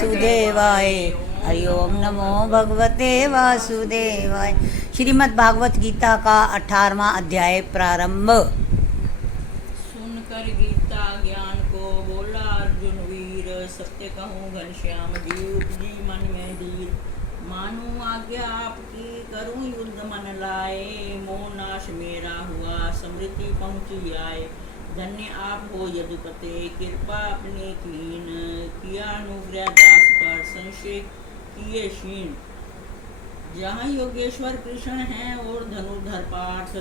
वासुदेवाय। हरि ओम नमो भगवते वासुदेवाय। श्रीमद् भागवत गीता का 18वां अध्याय प्रारंभ। सुनकर गीता ज्ञान को बोला अर्जुन वीर, सत्य कहूँ घनश्याम जी उपजी मन में धीर। मानू आज्ञा आपकी करूँ युद्ध मन लाए, मोह नाश मेरा हुआ समृद्धि पहुँची आए। धन्य आप हो यदुपते कृपा अपने कीन, किया अनुग्रह दास पर संशय किए क्षीण। जहाँ योगेश्वर कृष्ण हैं और धनुर्धर पाठ,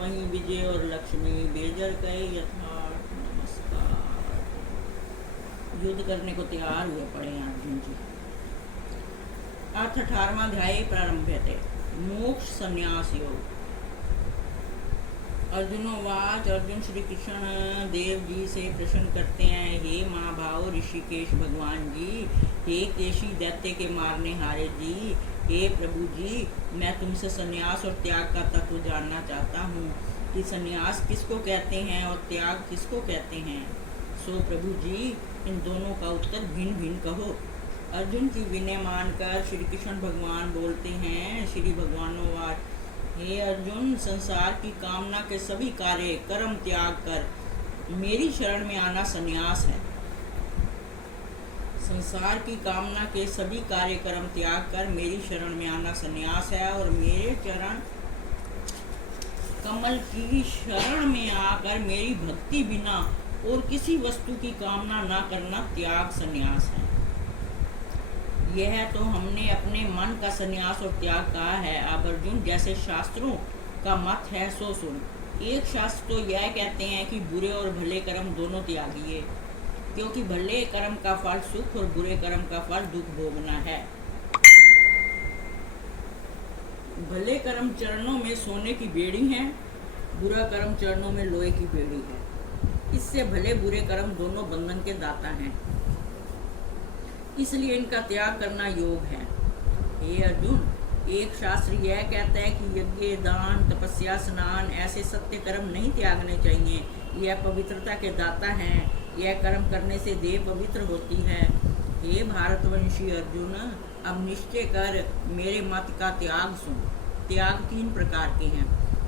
वहीं विजय और लक्ष्मी बेजर कहे यथार्थ। नमस्कार। युद्ध करने को तैयार हुए पड़े हैं अर्जुन जी। अर्थ 18वां अध्याय प्रारंभ थे। मोक्ष संन्यास योग। अर्जुनोवाच। अर्जुन श्री कृष्ण देव जी से प्रश्न करते हैं, हे महाभाव ऋषिकेश भगवान जी, हे केशी दैत्य के मारने हारे जी, हे प्रभु जी, मैं तुमसे संन्यास और त्याग का तत्व जानना चाहता हूँ कि संन्यास किसको कहते हैं और त्याग किसको कहते हैं। सो प्रभु जी, इन दोनों का उत्तर भिन्न भिन्न कहो। अर्जुन की विनय मानकर श्री कृष्ण भगवान बोलते हैं। श्री भगवानोवाच। हे अर्जुन, संसार की कामना के सभी कार्य कर्म त्याग कर मेरी शरण में आना संन्यास है। संसार की कामना के सभी कार्य कर्म त्याग कर मेरी शरण में आना संन्यास है, और मेरे चरण कमल की शरण में आकर मेरी भक्ति बिना और किसी वस्तु की कामना न करना त्याग संन्यास है। यह तो हमने अपने मन का संन्यास और त्याग कहा है। अब अर्जुन, जैसे शास्त्रों का मत है सो सुन। एक शास्त्र तो यह कहते हैं कि बुरे और भले कर्म दोनों त्यागिए, क्योंकि भले कर्म का फल सुख और बुरे कर्म का फल दुख भोगना है। भले कर्म चरणों में सोने की बेड़ी है, बुरा कर्म चरणों में लोहे की बेड़ी है। इससे भले बुरे कर्म दोनों बंधन के दाता हैं, इसलिए इनका त्याग करना योग है। हे अर्जुन, एक शास्त्र यह कहता है कि यज्ञ, दान, तपस्या, स्नान ऐसे सत्य कर्म नहीं त्यागने चाहिए। यह पवित्रता के दाता हैं। यह कर्म करने से देह पवित्र होती है। हे भारतवंशी अर्जुन, अब निश्चय कर मेरे मत का त्याग सुन। त्याग 3 प्रकार के हैं।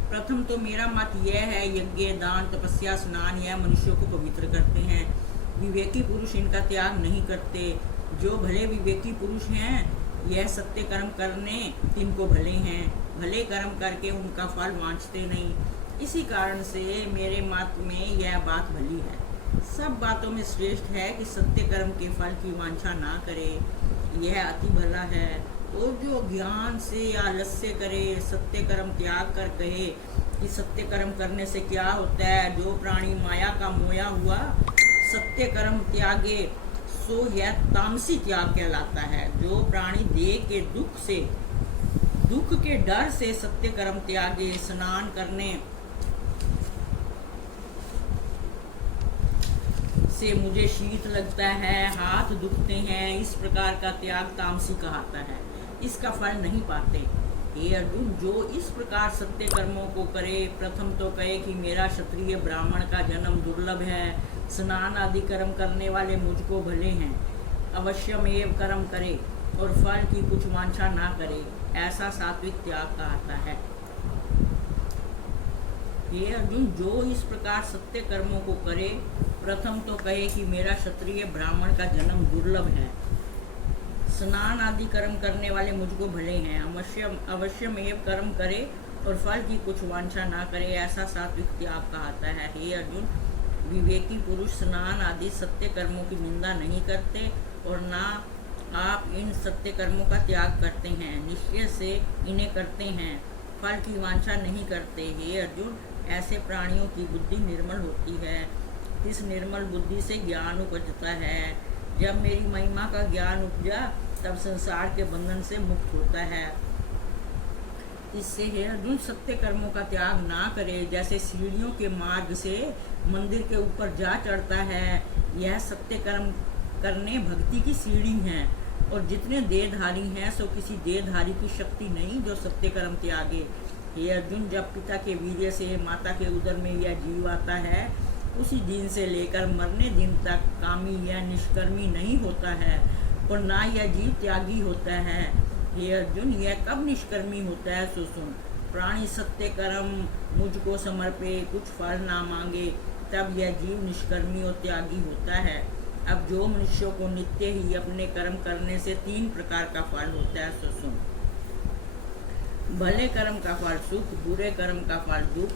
प्रथम तो मेरा मत यह है, यज्ञ, दान, तपस्या, स्नान यह मनुष्यों को पवित्र करते हैं। विवेकी पुरुष इनका त्याग नहीं करते। जो भले विवेकी पुरुष हैं, यह सत्य कर्म करने इनको भले हैं। भले कर्म करके उनका फल वांछते नहीं। इसी कारण से मेरे मत में यह बात भली है। सब बातों में श्रेष्ठ है कि सत्य कर्म के फल की वांछा ना करे, यह अति भला है। और जो ज्ञान से या आलस्य करे, सत्य कर्म त्याग कर कहे कि सत्य कर्म करने से क्या होता है। जो प्राणी माया का मोया हुआ सत्य कर्म त्यागे, सो यह तामसी त्याग कहलाता है। जो प्राणी देह के दुख के डर से सत्य कर्म त्यागे, स्नान करने से मुझे शीत लगता है, हाथ दुखते हैं, इस प्रकार का त्याग तामसी कहलाता है। इसका फल नहीं पाते। हे अर्जुन, जो इस प्रकार सत्य कर्मों को करे, प्रथम तो कहे कि मेरा क्षत्रिय ब्राह्मण का जन्म दुर्लभ है। स्नान आदि कर्म करने वाले मुझको भले हैं। अवश्यमेव कर्म करे और फल की कुछ वांछा ना करे, ऐसा सात्विक त्याग कहता है। ये अर्जुन, जो इस प्रकार सत्य कर्मों को करे, प्रथम तो कहे कि मेरा क्षत्रिय ब्राह्मण का जन्म दुर्लभ है। स्नान आदि कर्म करने वाले मुझको भले हैं। अवश्यमेव कर्म करे और फल की कुछ वांछा ना करे, ऐसा सात्विक त्याग कहता है। हे अर्जुन, विवेकी पुरुष स्नान आदि सत्य कर्मों की निंदा नहीं करते और ना आप इन सत्य कर्मों का त्याग करते हैं। निश्चय से इन्हें करते हैं, फल की वांछा नहीं करते। हे अर्जुन, ऐसे प्राणियों की बुद्धि निर्मल होती है। इस निर्मल बुद्धि से ज्ञान उपजता है। जब मेरी महिमा का ज्ञान उपजा, तब संसार के बंधन से मुक्त होता है। इससे हे अर्जुन, सत्य कर्मों का त्याग ना करे। जैसे सीढ़ियों के मार्ग से मंदिर के ऊपर जा चढ़ता है, यह सत्य कर्म करने भक्ति की सीढ़ी है। और जितने देहधारी हैं, सो किसी देहधारी की शक्ति नहीं जो सत्य कर्म त्यागे। हे अर्जुन, जब पिता के वीर्य से माता के उदर में यह जीव आता है, उसी दिन से लेकर मरने दिन तक कामी या निष्कर्मी नहीं होता है। और ना यह जीव त्यागी होता है। हे अर्जुन, यह कब निष्कर्मी होता है सो सुन। प्राणी सत्य कर्म मुझको समर्पे, कुछ फल ना मांगे, तब यह जीव निष्कर्मी और त्यागी होता है। अब जो मनुष्यों को नित्य ही अपने कर्म करने से 3 प्रकार का फल होता है सो सुन। भले कर्म का फल सुख, बुरे कर्म का फल दुख,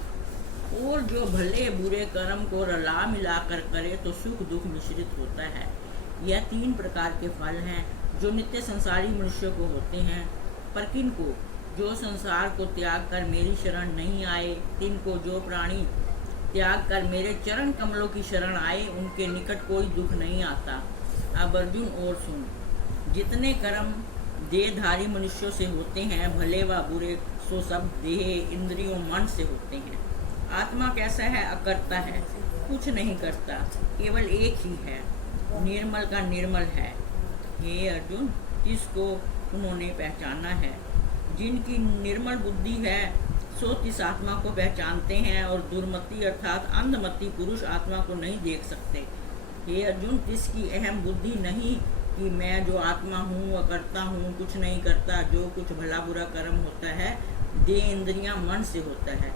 और जो भले बुरे कर्म को रला मिला कर करे तो सुख दुख मिश्रित होता है। यह 3 प्रकार के फल हैं जो नित्य संसारी मनुष्यों को होते हैं। पर किन को? जो संसार को त्याग कर मेरी शरण नहीं आए, तिनको जो प्राणी त्याग कर मेरे चरण कमलों की शरण आए, उनके निकट कोई दुख नहीं आता। अब अर्जुन और सुन, जितने कर्म देहधारी मनुष्यों से होते हैं, भले व बुरे, सो सब देह इंद्रियों मन से होते हैं। आत्मा कैसा है? अकर्ता है, कुछ नहीं करता, केवल एक ही है, निर्मल का निर्मल है। हे अर्जुन, इसको उन्होंने पहचाना है। जिनकी निर्मल बुद्धि है सो इस आत्मा को पहचानते हैं, और दुर्मति अर्थात अंधमति पुरुष आत्मा को नहीं देख सकते। हे अर्जुन, इसकी अहम बुद्धि नहीं कि मैं जो आत्मा हूँ, अकर्ता हूँ, कुछ नहीं करता। जो कुछ भला बुरा कर्म होता है देह इंद्रियां मन से होता है।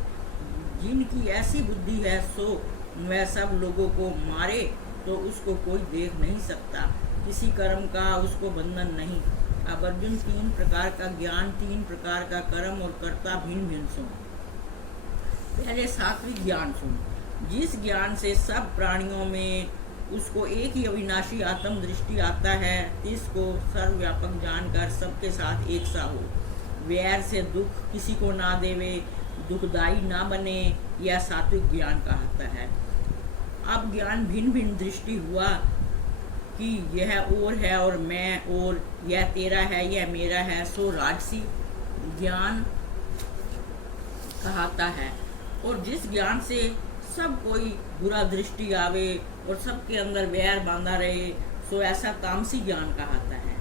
जिनकी ऐसी बुद्धि है सो वह सब लोगों को मारे तो उसको कोई देख नहीं सकता, किसी कर्म का उसको बंधन नहीं। अब अर्जुन, 3 प्रकार का ज्ञान, 3 प्रकार का कर्म और कर्ता भिन्न भिन्न सुन। पहले सात्विक ज्ञान सुन। जिस ज्ञान से सब प्राणियों में उसको एक ही अविनाशी आत्म दृष्टि आता है, इसको सर्वव्यापक जानकर सबके साथ एक सा हो, वैर से दुख किसी को ना देवे, दुखदाई ना बने, यह सात्विक ज्ञान कहता है। अब ज्ञान भिन्न भिन्न दृष्टि हुआ कि यह और है और मैं और, यह तेरा है यह मेरा है, सो राजसी ज्ञान कहता है। और जिस ज्ञान से सब कोई बुरा दृष्टि आवे और सबके अंदर वैर बांधा रहे, सो ऐसा तामसी ज्ञान कहता है।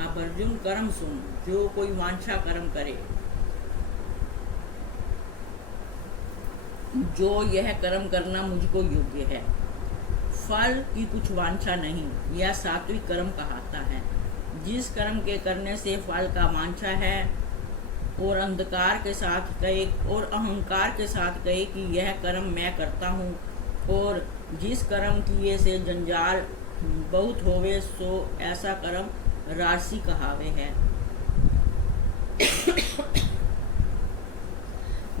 अब अर्जुन, कर्म सुन। जो कोई वांछा कर्म करे, जो यह कर्म करना मुझको योग्य है, फल की कुछ वांछा नहीं, यह सात्विक कर्म कहता है। जिस कर्म के करने से फल का वांछा है और अंधकार के साथ कहे और अहंकार के साथ कहे कि यह कर्म मैं करता हूँ, और जिस कर्म किए से जंजाल बहुत होवे, सो ऐसा कर्म राजसी कहावे है।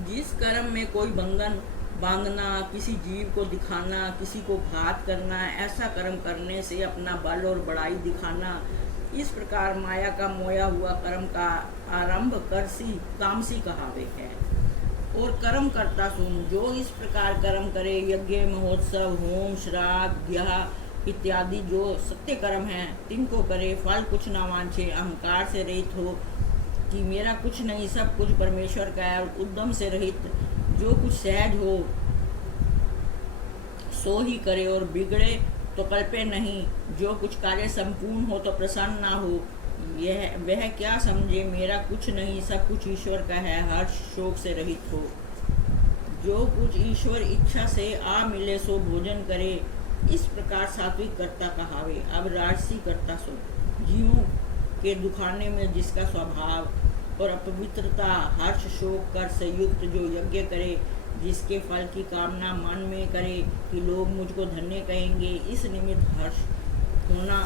जिस कर्म में कोई बंधन बांधना, किसी जीव को दिखाना, किसी को घात करना, ऐसा कर्म करने से अपना बल और बड़ाई दिखाना, इस प्रकार माया का मोया हुआ कर्म का आरंभ करसी तामसी कहावे है। और कर्म करता सुन। जो इस प्रकार कर्म करे, यज्ञ, महोत्सव, होम, श्राद्ध, ब्याह इत्यादि जो सत्य कर्म हैं, तिनको करे, फल कुछ ना वांछे, अहंकार से रहित हो कि मेरा कुछ नहीं, सब कुछ परमेश्वर का है, और उद्यम से रहित, जो कुछ सहज हो सो ही करे, और बिगड़े तो कल्पे नहीं, जो कुछ कार्य संपूर्ण हो तो प्रसन्न ना हो, यह वह क्या समझे मेरा कुछ नहीं, सब कुछ ईश्वर का है, हर्ष शोक से रहित हो। जो कुछ ईश्वर इच्छा से आ मिले सो भोजन करे, इस प्रकार सात्विक कर्ता कहावे। अब राजसी कर्ता सो। जीवों के दुखाने में जिसका स्वभाव और अपवित्रता, हर्ष शोक कर संयुक्त जो यज्ञ करे, जिसके फल की कामना मन में करे कि लोग मुझको धन्य कहेंगे, इस निमित्त हर्ष होना,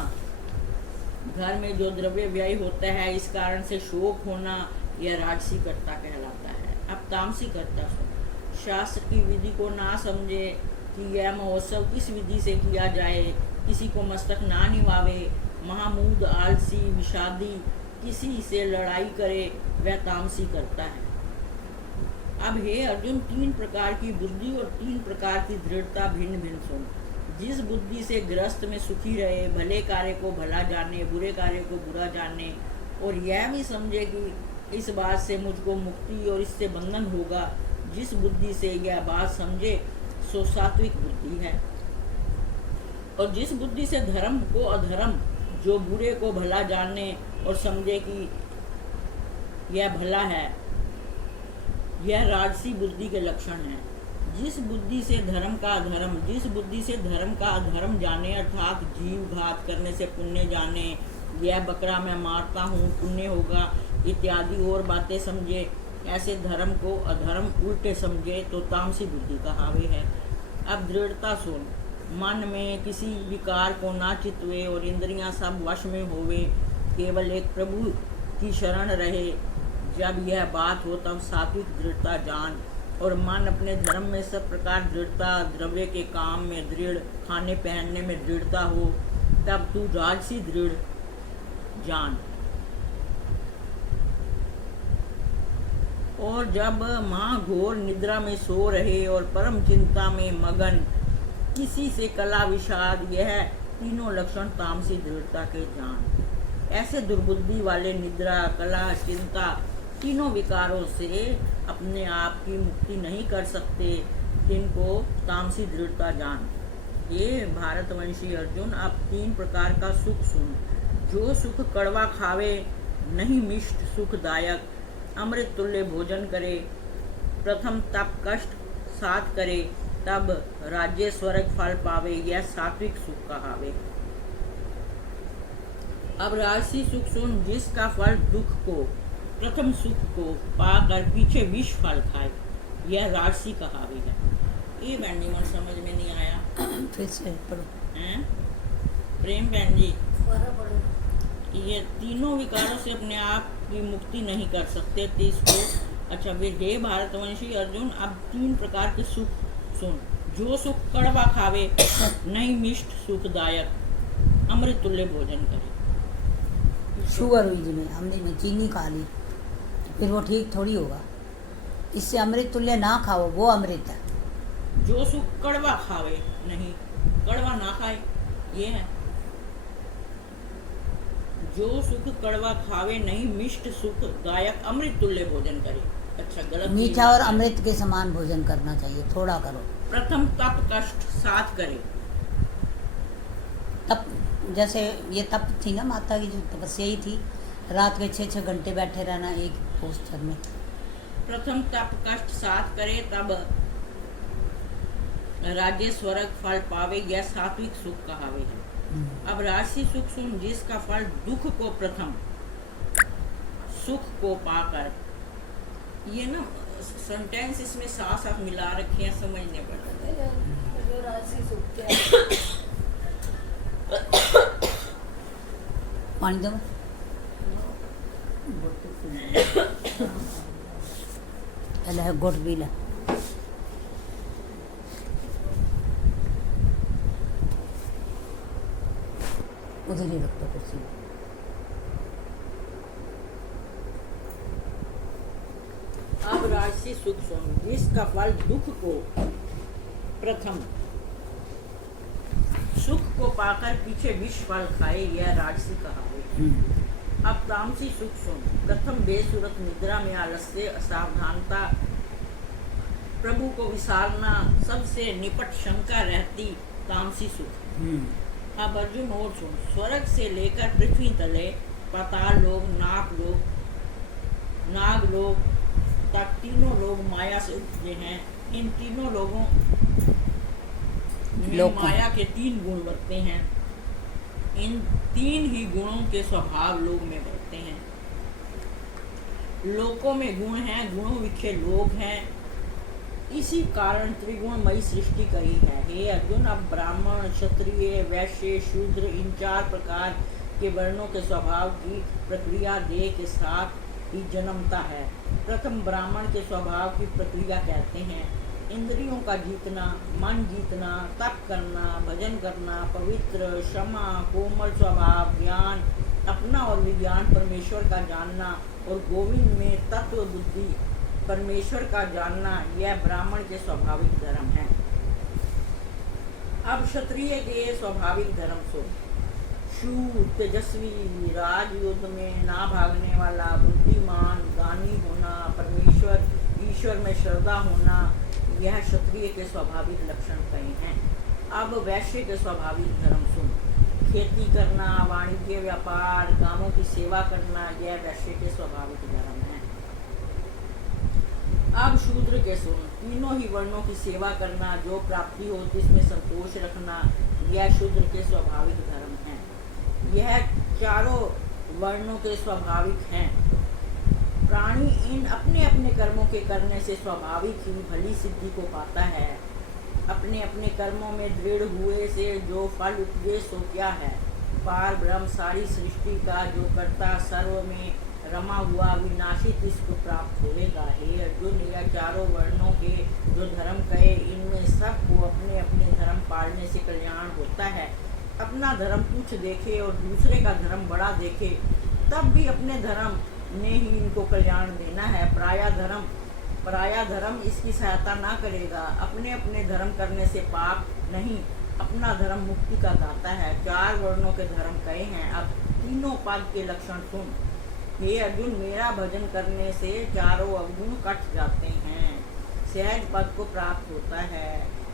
घर में जो द्रव्य व्यय होता है इस कारण से शोक होना, यह राजसी कर्ता कहलाता है। अब तामसी कर्ता सो। शास्त्र की विधि को ना समझे कि यह महोत्सव किस विधि से किया जाए, किसी को मस्तक ना निवावे, महामूद, आलसी, विषादी, किसी से लड़ाई करे, वह तामसी करता है। अब हे अर्जुन, 3 प्रकार की बुद्धि और 3 प्रकार की दृढ़ता भिन्न भिन्न सुन। जिस बुद्धि से गृहस्थ में सुखी रहे, भले कार्य को भला जाने, बुरे कार्य को बुरा जाने, और यह भी समझे कि इस बात से मुझको मुक्ति और इससे बंधन होगा, जिस बुद्धि से यह बात समझे सो सात्विक बुद्धि है। और जिस बुद्धि से धर्म को अधर्म, जो बुरे को भला जाने और समझे कि यह भला है, यह राजसी बुद्धि के लक्षण है। जिस बुद्धि से धर्म का अधर्म, जिस बुद्धि से धर्म का अधर्म जाने, अर्थात जीव घात करने से पुण्य जाने, यह बकरा मैं मारता हूँ पुण्य होगा इत्यादि और बातें समझे, ऐसे धर्म को अधर्म उल्टे समझे तो तामसी बुद्धि कहावे है। अब दृढ़ता सुन, मन में किसी विकार को ना चितवे और इंद्रियां सब वश में होवे, केवल एक प्रभु की शरण रहे। जब यह बात हो तब सात्विक दृढ़ता जान, और मन अपने धर्म में सब प्रकार दृढ़ता, द्रव्य के काम में दृढ़, खाने पहनने में दृढ़ता हो, तब तू राजसी दृढ़ जान। और जब महाघोर निद्रा में सो रहे और परम चिंता में मगन, किसी से कला विषाद, यह तीनों लक्षण तामसी दृढ़ता के जान। ऐसे दुर्बुद्धि वाले निद्रा, कला, चिंता तीनों विकारों से अपने आप की मुक्ति नहीं कर सकते, जिनको तामसी दृढ़ता जान। ये भारतवंशी अर्जुन, अब 3 प्रकार का सुख सुन। जो सुख कड़वा खावे, नहीं मिष्ट सुखदायक, अमृत तुल्य भोजन करे, प्रथम तप कष्ट साथ करे, तब राज्य स्वर्ग फल पावे, यह सात्विक सुख कहावे। अब राजसी सुख सुन, जिसका फल दुख को, प्रथम सुख को पाकर पीछे विष फल खाए, यह राजसी कहावे है। ये बहन जी मन समझ में नहीं आया, फिर से पढ़ो। हैं प्रेम बहन जी, ये तीनों विकारों से अपने आप की मुक्ति नहीं कर सकते, तो इसको अच्छा वे हे भारतवंशी अर्जुन, अब 3 प्रकार के सुख सुन। जो सुख कड़वा खावे, नहीं मिष्ट सुखदायक, अमृत तुल्य भोजन करे। शुगर हुई जिन्हें हमने में चीनी खा ली, फिर वो ठीक थोड़ी होगा। इससे अमृत तुल्य ना खाओ, वो अमृत है। जो सुख कड़वा खावे, नहीं कड़वा ना खाए, ये है। जो सुख कड़वा खावे, नहीं मिष्ट सुखदायक, अमृत तुल्य भोजन करे। अच्छा गलत, मीठा और अमृत के समान भोजन करना चाहिए, थोड़ा करो। प्रथम तप कष्ट साथ करे। तप जैसे ये तप थी ना, माता की जो तपस्या ही थी, रात के 6-6 घंटे बैठे रहना एक पोस्टर में। प्रथम तप कष्ट साथ करे, तब राज्य स्वर्ग फल पावे, यह सात्विक सुख कहावे है। अब राजसी सुख सुन, जिसका फल दुख को प्रथम, सुख को पाकर। ये ना सेंटेंस इसमें साफ साफ मिला रखे हैं, समझने पड़ते जो राजसी सुख क्या है? पानी दो। पहले है गुड़ भी ला। उधर ही रखता कुर्सी में। अब राजसी सुख सुन, जिसका फल दुख को प्रथम, सुख को पाकर पीछे विष फल खाए, यह राजसी कहावे। अब तामसी सुख सुन, प्रथम बेसुरत निद्रा में आलस्य, असावधानता, प्रभु को विसारना, सबसे निपट शंका रहती, तामसी सुख। अब अर्जुन और सुन, स्वर्ग से लेकर पृथ्वी तले, पाताल लोग, नाग लोग तक तीनों लोग माया से उपजे हैं। इन तीनों लोगों में माया के 3 गुण बढ़ते हैं। इन 3 ही गुणों के स्वभाव लोग में बढ़ते हैं। लोकों में गुण हैं, गुणों विखे लोग हैं, इसी कारण त्रिगुणमयी सृष्टि कही है। हे अर्जुन, अब ब्राह्मण, क्षत्रिय, वैश्य, शूद्र, इन 4 प्रकार के वर्णों के स्वभाव की प्रक्रिया देह के साथ ही जन्मता है। प्रथम ब्राह्मण के स्वभाव की प्रक्रिया कहते हैं इंद्रियों का जीतना, मन जीतना, तप करना, भजन करना, पवित्र, क्षमा, कोमल स्वभाव, ज्ञान अपना और विज्ञान परमेश्वर का जानना, और गोविंद में तत्व बुद्धि परमेश्वर का जानना, यह ब्राह्मण के स्वाभाविक धर्म है। अब क्षत्रिय के स्वाभाविक धर्म सो शूर, तेजस्वी, राजयुद्ध में ना भागने वाला, बुद्धिमान, दानी होना, परमेश्वर ईश्वर में श्रद्धा होना, यह क्षत्रिय के स्वाभाविक लक्षण कहे हैं। अब वैश्य के स्वाभाविक धर्म सुन, खेती करना, वाणिज्य, व्यापार, कामों की सेवा करना, यह वैश्य के स्वाभाविक धर्म है। अब शूद्र के सुन, तीनों ही वर्णों की सेवा करना, जो प्राप्ति होती इसमें संतोष रखना, यह शूद्र के स्वाभाविक धर्म है। यह चारों वर्णों के स्वाभाविक हैं। प्राणी इन अपने अपने कर्मों के करने से स्वाभाविक ही भली सिद्धि को पाता है। अपने अपने कर्मों में दृढ़ हुए से जो फल उपजे सो क्या है। पार ब्रह्म सारी सृष्टि का जो कर्ता सर्व में रमा हुआ विनाशी इसको प्राप्त होएगा। हे अर्जुन, यह चारों वर्णों के जो धर्म कहे इनमें सबको अपने अपने धर्म पालने से कल्याण होता है। अपना धर्म तुच्छ देखे और दूसरे का धर्म बड़ा देखे तब भी अपने धर्म ने ही इनको कल्याण देना है। पराया धर्म इसकी सहायता ना करेगा। अपने अपने धर्म करने से पाप नहीं, अपना धर्म मुक्ति का दाता है। चार वर्णों के धर्म कहे हैं, अब तीनों पद के लक्षण सुन। हे अर्जुन, मेरा भजन करने से चारों अवगुण कट जाते हैं, सहज पद को प्राप्त होता है।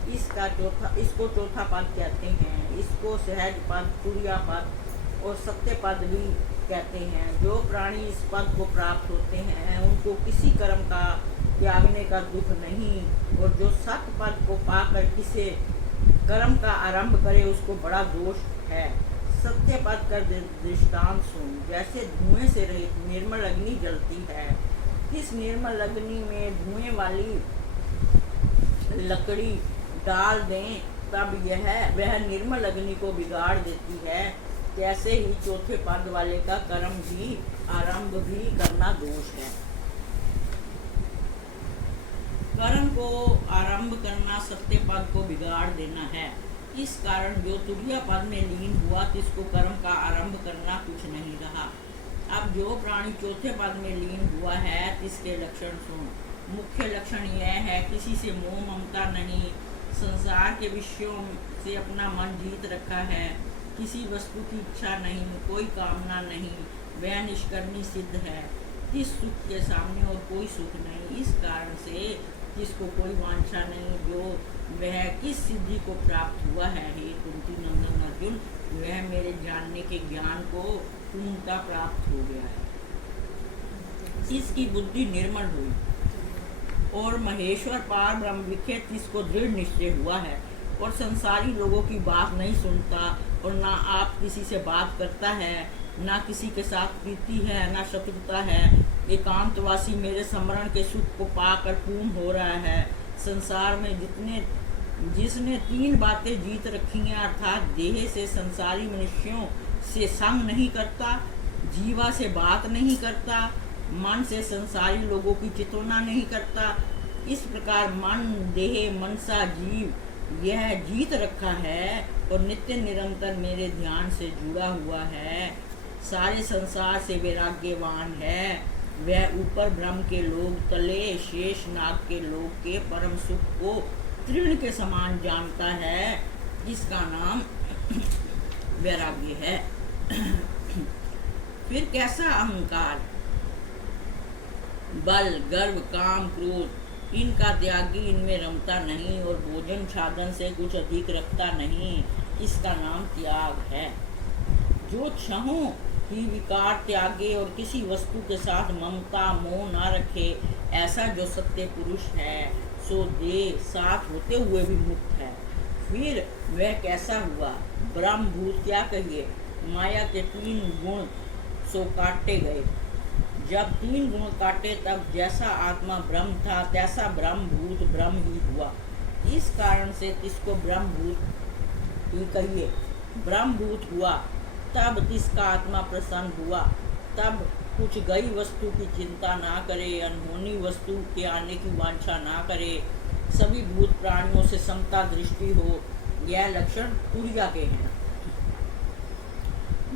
इसको चौथा पद कहते हैं। इसको सहज पद, तुर्या पद और सत्य पद भी कहते हैं। जो प्राणी इस पद को प्राप्त होते हैं उनको किसी कर्म का त्यागने का दुख नहीं, और जो सत्य पद को पाकर किसी कर्म का आरंभ करे उसको बड़ा दोष है। सत्य पद कर दृष्टांत सुन। जैसे धुएं से रहित निर्मल अग्नि जलती है, इस निर्मल अग्नि में धुएं वाली लकड़ी डाल दें तब वह निर्मल अग्नि को बिगाड़ देती है। कैसे ही चौथे पद वाले का कर्म भी आरंभ भी करना दोष है। कर्म को आरंभ करना सत्य पद को बिगाड़ देना है। इस कारण जो तुर्या पद में लीन हुआ तिसको कर्म का आरंभ करना कुछ नहीं रहा। अब जो प्राणी चौथे पद में लीन हुआ है तिसके लक्षण सुन। मुख्य लक्षण यह है, किसी से मोह ममता नहीं, संसार के विषयों से अपना मन जीत रखा है, किसी वस्तु की इच्छा नहीं, कोई कामना नहीं, वह निष्कर्मी सिद्ध है। इस सुख के सामने और कोई सुख नहीं। इस कारण से जिसको कोई वांछा नहीं, जो वह किस सिद्धि को प्राप्त हुआ है। हे कुंती नंदन अर्जुन, वह मेरे जानने के ज्ञान को पूर्णता प्राप्त हो गया है। इसकी बुद्धि निर्मल हुई और महेश्वर पार ब्रह्म विखेत इसको दृढ़ निश्चय हुआ है, और संसारी लोगों की बात नहीं सुनता, और ना आप किसी से बात करता है, ना किसी के साथ प्रीति है, ना शत्रुता है। एकांतवासी मेरे स्मरण के सुख को पाकर पूर्ण हो रहा है। संसार में जिसने तीन बातें जीत रखी हैं, अर्थात देह से संसारी मनुष्यों से संग नहीं करता, जीवा से बात नहीं करता, मन से संसारी लोगों की चितवना नहीं करता। इस प्रकार मन, देह, मनसा, जीव यह जीत रखा है और नित्य निरंतर मेरे ध्यान से जुड़ा हुआ है। सारे संसार से वैराग्यवान है। वह ऊपर ब्रह्म के लोग, तले शेष नाग के लोग के परम सुख को तृण के समान जानता है। इसका नाम वैराग्य है। फिर कैसा अहंकार, बल, गर्व, काम, क्रोध, इनका त्यागी इनमें रमता नहीं और भोजन छादन से कुछ अधिक रखता नहीं, इसका नाम त्याग है। जो छहों ही विकार त्यागे और किसी वस्तु के साथ ममता मोह ना रखे, ऐसा जो सत्य पुरुष है सो देह साथ होते हुए भी मुक्त है। फिर वह कैसा हुआ, ब्रह्म भूत क्या कहिए, माया के तीन गुण सो काटे गए। जब तीन गुण काटे तब जैसा आत्मा ब्रह्म था तैसा ब्रह्म भूत ब्रह्म ही हुआ। इस कारण से इसको ब्रह्म भूत ही कहिए। ब्रह्म भूत हुआ तब जिसका आत्मा प्रसन्न हुआ, तब कुछ गई वस्तु की चिंता ना करे, अनहोनी वस्तु के आने की वांछा ना करे, सभी भूत प्राणियों से समता दृष्टि हो। यह लक्षण तुर्या के हैं।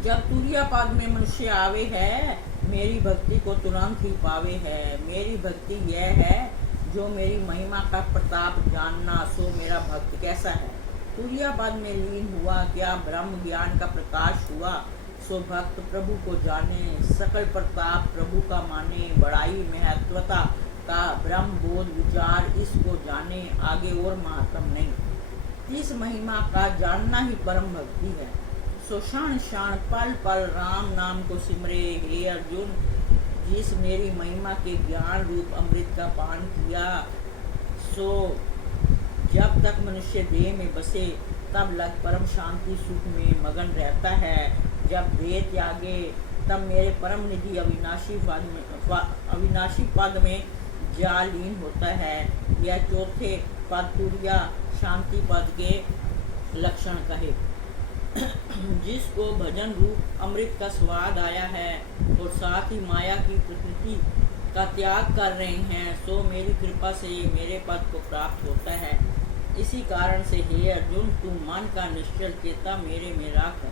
जब तुर्या पद में मनुष्य आवे है, मेरी भक्ति को तुरंत ही पावे है। मेरी भक्ति यह है, जो मेरी महिमा का प्रताप जानना, सो मेरा भक्त कैसा है। तुर्या पद में लीन हुआ, क्या ब्रह्म ज्ञान का प्रकाश हुआ, सो भक्त प्रभु को जाने, सकल प्रताप प्रभु का माने, बड़ाई महत्वता का ब्रह्म बोध विचार इसको जाने, आगे और महात्म नहीं। इस महिमा का जानना ही परम भक्ति है। सो क्षण क्षण पल पल राम नाम को सिमरे। हे अर्जुन, जिस मेरी महिमा के ज्ञान रूप अमृत का पान किया, सो जब तक मनुष्य देह में बसे तब लग परम शांति सुख में मगन रहता है। जब देह त्यागे तब मेरे परम निधि अविनाशी पद में जा लीन होता है। यह चौथे पद तुरिया शांति पद के लक्षण कहे। जिसको भजन रूप अमृत का स्वाद आया है और साथ ही माया की प्रकृति का त्याग कर रहे हैं, सो मेरी कृपा से मेरे पद को प्राप्त होता है। इसी कारण से हे अर्जुन, तुम मन का निश्चल चेता मेरे में रख,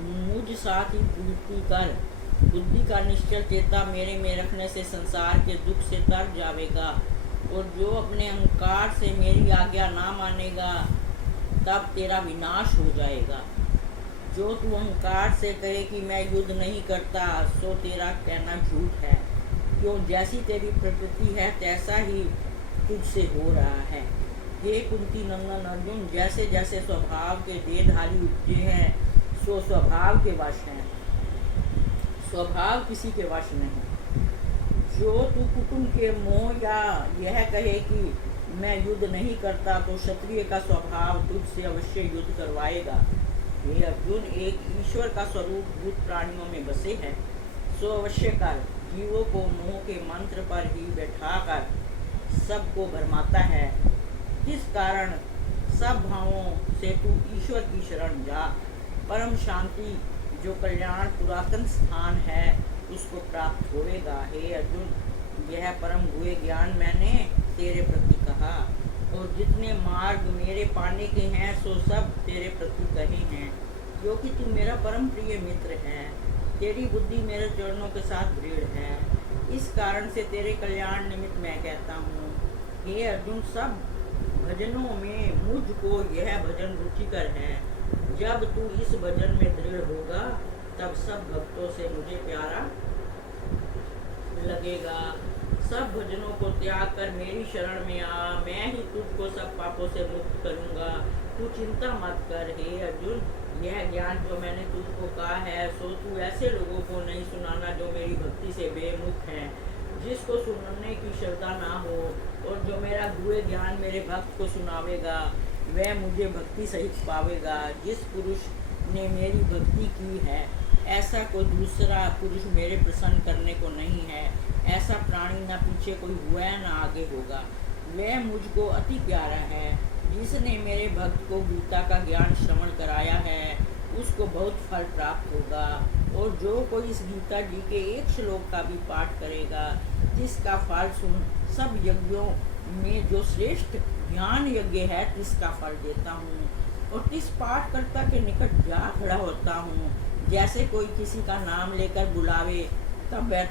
मुझ साथ ही पूर्ति कर। बुद्धि का निश्चल चेता मेरे में रखने से संसार के दुख से तर जावेगा, और जो अपने अहंकार से मेरी आज्ञा ना मानेगा तब तेरा विनाश हो जाएगा। जो तू अहंकार से कहे कि मैं युद्ध नहीं करता, सो तेरा कहना झूठ है। क्यों, जैसी तेरी प्रकृति है तैसा ही तुझसे हो रहा है। हे कुंती नंदन अर्जुन, जैसे जैसे स्वभाव के देहधारी उपजे हैं, सो स्वभाव के वश हैं, स्वभाव किसी के वश नहीं। जो तू कुटुंब के मोह या यह कहे कि मैं युद्ध नहीं करता, तो क्षत्रिय का स्वभाव तुझसे अवश्य युद्ध करवाएगा। हे अर्जुन, एक ईश्वर का स्वरूप भूत प्राणियों में बसे है, सो अवश्य कर। जीवों को मोह के मंत्र पर ही बैठाकर सबको भरमाता है। इस कारण सब भावों से तू ईश्वर की शरण जा। परम शांति जो कल्याण पुरातन स्थान है उसको प्राप्त होवेगा। हे अर्जुन, यह परम हुए ज्ञान मैंने तेरे प्रति कहा, और जितने मार्ग मेरे पाने के हैं सो सब तेरे प्रति कहे हैं, क्योंकि तू मेरा परम प्रिय मित्र है। तेरी बुद्धि मेरे चरणों के साथ दृढ़ है, इस कारण से तेरे कल्याण निमित्त मैं कहता हूँ। हे अर्जुन, सब भजनों में मुझको यह भजन रुचिकर है। जब तू इस भजन में दृढ़ होगा तब सब भक्तों से मुझे प्यारा लगेगा। सब भजनों को त्याग कर मेरी शरण में आ, मैं ही तुझको सब पापों से मुक्त करूँगा। तू चिंता मत कर। हे अर्जुन, यह ज्ञान जो मैंने तुझको कहा है, सो तू ऐसे लोगों को नहीं सुनाना जो मेरी भक्ति से बेमुख हैं, जिसको सुनने की श्रद्धा ना हो, और जो मेरा गुहे ज्ञान मेरे भक्त को सुनावेगा वह मुझे भक्ति सहित पावेगा। जिस पुरुष ने मेरी भक्ति की है, ऐसा कोई दूसरा पुरुष मेरे प्रसन्न करने को नहीं है। ऐसा प्राणी न पीछे कोई हुआ है न आगे होगा। वह मुझको अति प्यारा है। जिसने मेरे भक्त को गीता का ज्ञान श्रवण कराया है उसको बहुत फल प्राप्त होगा, और जो कोई इस गीता जी के एक श्लोक का भी पाठ करेगा, जिसका फल सुन सब यज्ञों में जो श्रेष्ठ ज्ञान यज्ञ है तिसका फल देता हूँ, और तिस पाठकर्ता के निकट जा खड़ा होता हूँ। जैसे कोई किसी का नाम लेकर बुलावे तब वह